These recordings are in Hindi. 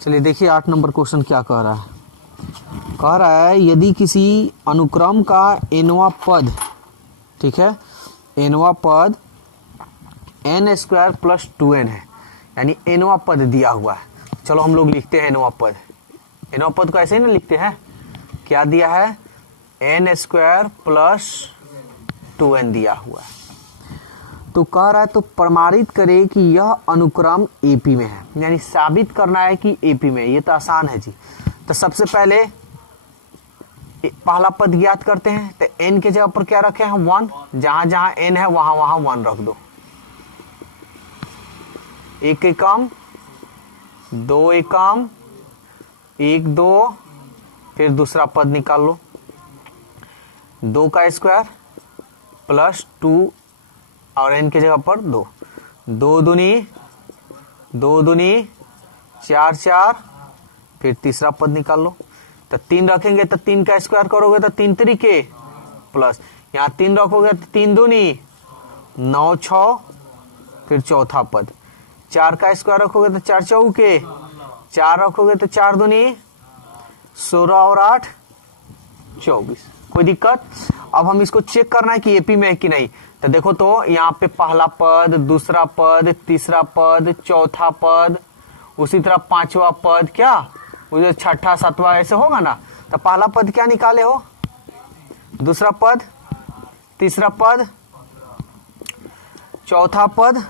चलिए देखिए 8 नंबर क्वेश्चन क्या कह रहा है। कह रहा है यदि किसी अनुक्रम का nवां पद, ठीक है, nवां पद n² + 2n है, यानी nवां पद दिया हुआ है। चलो हम लोग लिखते हैं nवां पद। nवां पद को ऐसे ही ना लिखते हैं, क्या दिया है, n² + 2n दिया हुआ है। तो कह रहा है तो प्रमाणित करे कि यह अनुक्रम एपी में है, यानी साबित करना है कि एपी में। ये तो आसान है जी। तो सबसे पहले पहला पद ज्ञात करते हैं। तो n के जगह पर क्या रखे हैं, 1। जहां जहां n है वहां वहां 1 रख दो। 1 एकम, 2 एकम, 1 2, फिर दूसरा पद निकाल लो, 2 का स्क्वायर + 2 और n के जगह पर 2, 2 दूनी 4 4, फिर तीसरा पद निकाल लो। तो 3 रखेंगे तो 3 का स्क्वायर करोगे तो 3 3 प्लस यहाँ 3 रखोगे तो 3 दूनी 9 6, फिर चौथा पद। 4 का स्क्वायर रखोगे तो 4 चौके, 4 रखोगे तो 4 दूनी 16 और 8 24। कोई दिक्कत? अब हम इसको चेक करना है कि एपी में है कि नहीं। तो देखो तो यहाँ पे पहला पद, दूसरा पद, तीसरा पद, चौथा पद, उसी तरह पांचवा पद, क्या मुझे छठा सातवां ऐसे होगा ना। तो पहला पद क्या निकाले हो, दूसरा पद, तीसरा पद, चौथा पद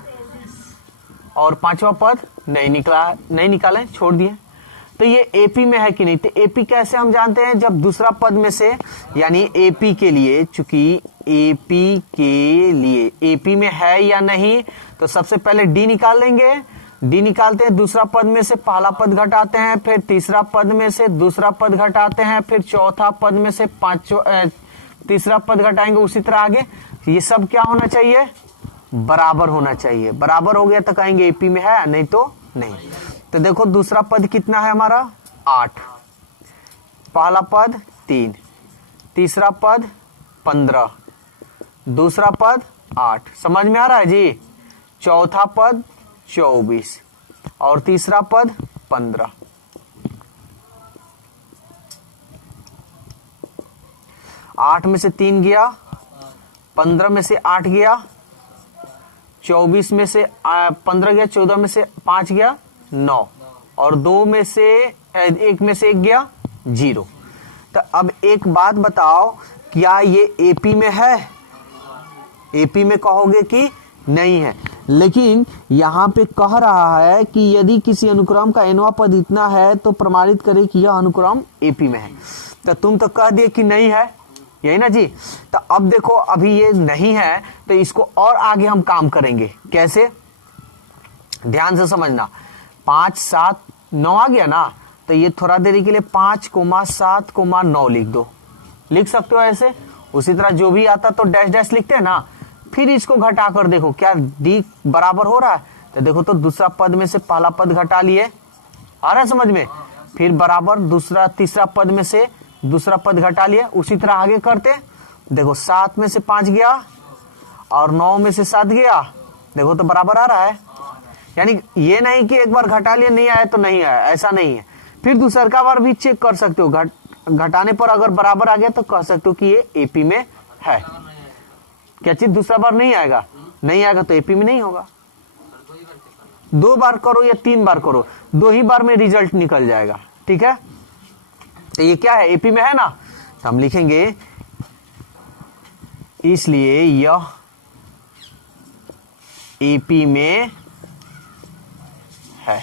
और पांचवा पद नहीं निकाले, छोड़ दिए। तो ये एपी में है कि नहीं। तो एपी कैसे हम जानते हैं, जब दूसरा पद में से, यानी एपी के लिए, चूंकि एपी के लिए एपी में है या नहीं, तो सबसे पहले डी निकाल लेंगे। डी निकालते हैं, दूसरा पद में से पहला पद घटाते हैं, फिर तीसरा पद में से दूसरा पद घटाते हैं, फिर चौथा पद में से तीसरा पद घटाएंगे, उसी तरह आगे। ये सब क्या होना चाहिए, बराबर होना चाहिए। बराबर हो गया तो कहेंगे एपी में है, नहीं तो नहीं। तो देखो दूसरा पद कितना है हमारा, 8, पहला पद 3, तीसरा पद 15, दूसरा पद 8, समझ में आ रहा है जी। चौथा पद 24 और तीसरा पद 15। आठ में से 3 गया, 15 में से 8 गया, 24 में से 15 गया, 14 में से 5 गया 9, और 2 में से 1 में से 1 गया 0। तो अब एक बात बताओ, क्या ये एपी में है? एपी में कहोगे कि नहीं है, लेकिन यहां पे कह रहा है कि यदि किसी अनुक्रम का nवां पद इतना है तो प्रमाणित करे कि यह अनुक्रम एपी में है। तो तुम तो कह दिए कि नहीं है, यही ना जी। तो अब देखो अभी ये नहीं है, तो इसको और आगे हम काम करेंगे। कैसे, ध्यान से समझना। 5 7 9 आ गया ना, तो ये थोड़ा देरी के लिए 5, 7, 9 लिख दो। लिख सकते हो ऐसे। उसी तरह जो भी आता तो डैश डैश लिखते हैं ना। फिर इसको घटा कर देखो क्या डी बराबर हो रहा है। तो देखो तो दूसरा पद में से पहला पद घटा लिए, आ रहा है समझ में। फिर बराबर दूसरा तीसरा पद में से दूसरा पद घटा लिए, उसी तरह आगे करते। देखो 7 में से 5 गया और 9 में से 7 गया, देखो तो बराबर आ रहा है। यानी ये नहीं कि एक बार घटा लिए नहीं आया तो नहीं आया, ऐसा नहीं है। फिर दूसरा बार भी चेक कर सकते हो, घटाने पर अगर बराबर आ गया तो कह सकते हो कि ये एपी में है। क्या चीज दूसरा बार नहीं आएगा, नहीं आएगा तो एपी में नहीं होगा। 2 बार करो या 3 बार करो, 2 ही बार में रिजल्ट निकल जाएगा। ठीक है, तो ये क्या है, एपी में है ना। तो हम लिखेंगे इसलिए यह एपी में है।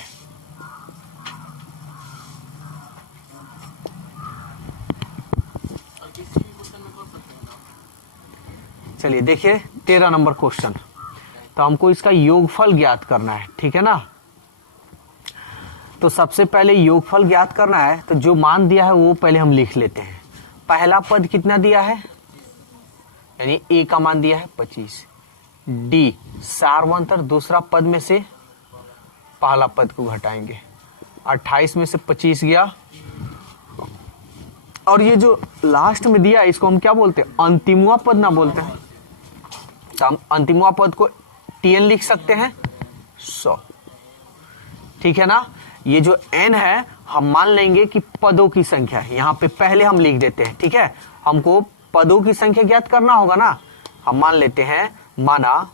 चलिए देखिए 13 नंबर क्वेश्चन। तो हमको इसका योगफल ज्ञात करना है, ठीक है ना। तो सबसे पहले योगफल ज्ञात करना है, तो जो मान दिया है वो पहले हम लिख लेते हैं। पहला पद कितना दिया है, यानी ए का मान दिया है 25। डी सारवंतर दूसरा पद में से पहला पद को घटाएंगे, 28 में से 25 गया, और ये जो लास्ट में दिया इसको हम क्या बोलते हैं, अंतिमवा पद ना बोलते हैं। तो हम अंतिमवा पद को TN लिख सकते हैं 100, ठीक है ना। ये जो n है हम मान लेंगे कि पदों की संख्या है, यहां पे पहले हम लिख देते हैं, ठीक है। हमको पदों की संख्या ज्ञात करना होगा ना, हम मान लेते हैं, माना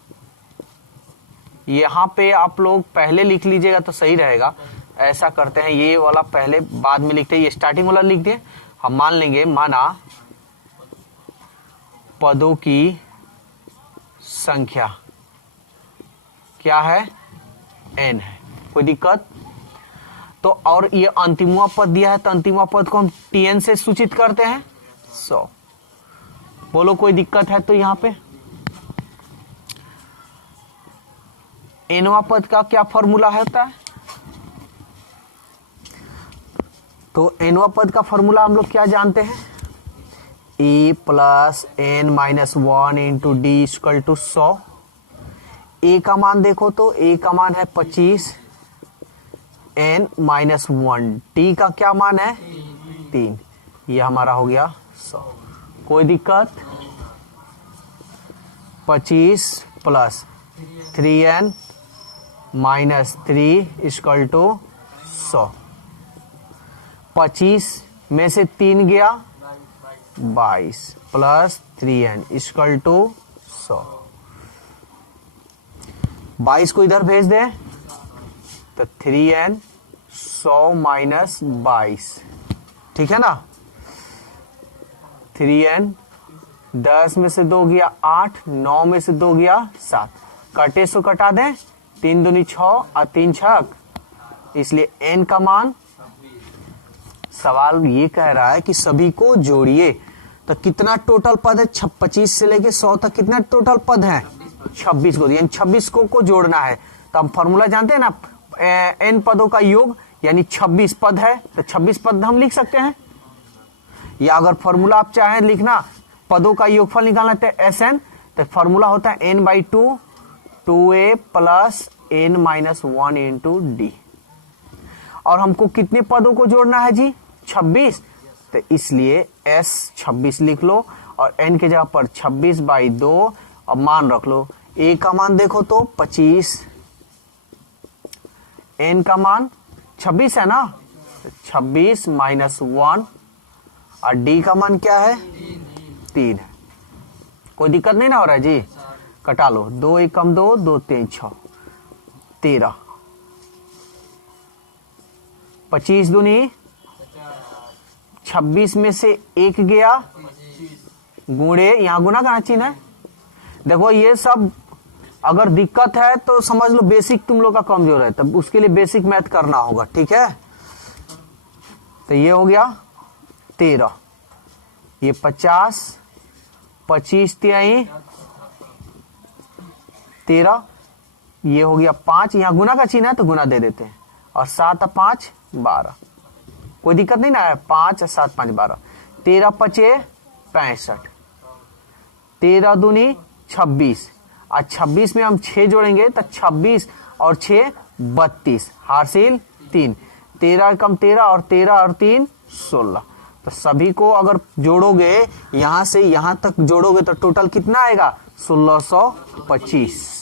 यहां पे आप लोग पहले लिख लीजिएगा तो सही रहेगा। ऐसा करते हैं, ये वाला पहले बाद में लिखते हैं, ये स्टार्टिंग वाला लिख दें। हम मान लेंगे, माना पदों की संख्या क्या है, n है। कोई दिक्कत? तो और ये अंतिमवा पद दिया है, तो अंतिमवा पद को हम tn से सूचित करते हैं 100। बोलो कोई दिक्कत है तो यहां पे nवा पद का क्या फॉर्मूला होता है? तो nवा पद का फॉर्मूला हम लोग क्या जानते हैं, a plus n minus 1 into d equal to 100। a का मान देखो तो a का मान है 25, n माइनस 1, d का क्या मान है 3, ये हमारा हो गया 100। कोई दिक्कत? 25 plus 3n minus 3 equal to 100। 25 में से 3 गया 22 प्लस 3n इक्वल टू 100। 22 को इधर भेज दे तो 3n 100 माइनस 22, ठीक है ना। 3n 10 में से 2 गया 8, 9 में से 2 गया 7, कटे सो कटा दें, 3 दूनी 6 और 3 छक, इसलिए n का मान, सवाल ये कह रहा है कि सभी को जोड़िए। तो कितना टोटल पद है, 25 से लेके 100 तक कितना टोटल पद है, 26 को, यानी 26 को जोड़ना है। तो हम फॉर्मूला जानते हैं ना, n पदों का योग यानी 26 पद है, तो 26 पद हम लिख सकते हैं। या अगर फॉर्मूला आप चाहें लिखना, पदों का योगफल निकालना है Sn, तो फॉर्मूला होता है n/2 2a plus n minus 1 into D. और हमको कितने पदों को जोड़ना है जी, 26, तो इसलिए s 26 लिख लो और n के जगह पर 26/2 और मान रख लो। a का मान देखो तो 25, n का मान 26 है ना, 26 माइनस 1 और d का मान क्या है 3 है। कोई दिक्कत नहीं ना हो रहा है जी, कटा लो, 2 1 कम 2, 2 3 6 13, 25 दूनी 26 में से 1 गया, गुणे, यहां गुना का चिन्ह है। देखो ये सब अगर दिक्कत है तो समझ लो बेसिक तुम लोग का कमजोर है, तब उसके लिए बेसिक मैथ करना होगा, ठीक है। तो ये हो गया 13, ये 50, 25 तिहाई 13, ये हो गया 5, यहां गुना का चिन्ह है तो गुना दे देते हैं, और 7 और 5 12, कोई दिक्कत नहीं ना है, 5 और 7 5 12, 13 पचे 65, 13 दूनी 26, और 26 में हम 6 जोड़ेंगे तो 26 और 6 32, हासिल 3, 13 कम 13 और 13 और 3 16। तो सभी को अगर जोड़ोगे, यहां से यहां तक जोड़ोगे तो टोटल कितना आएगा 1625।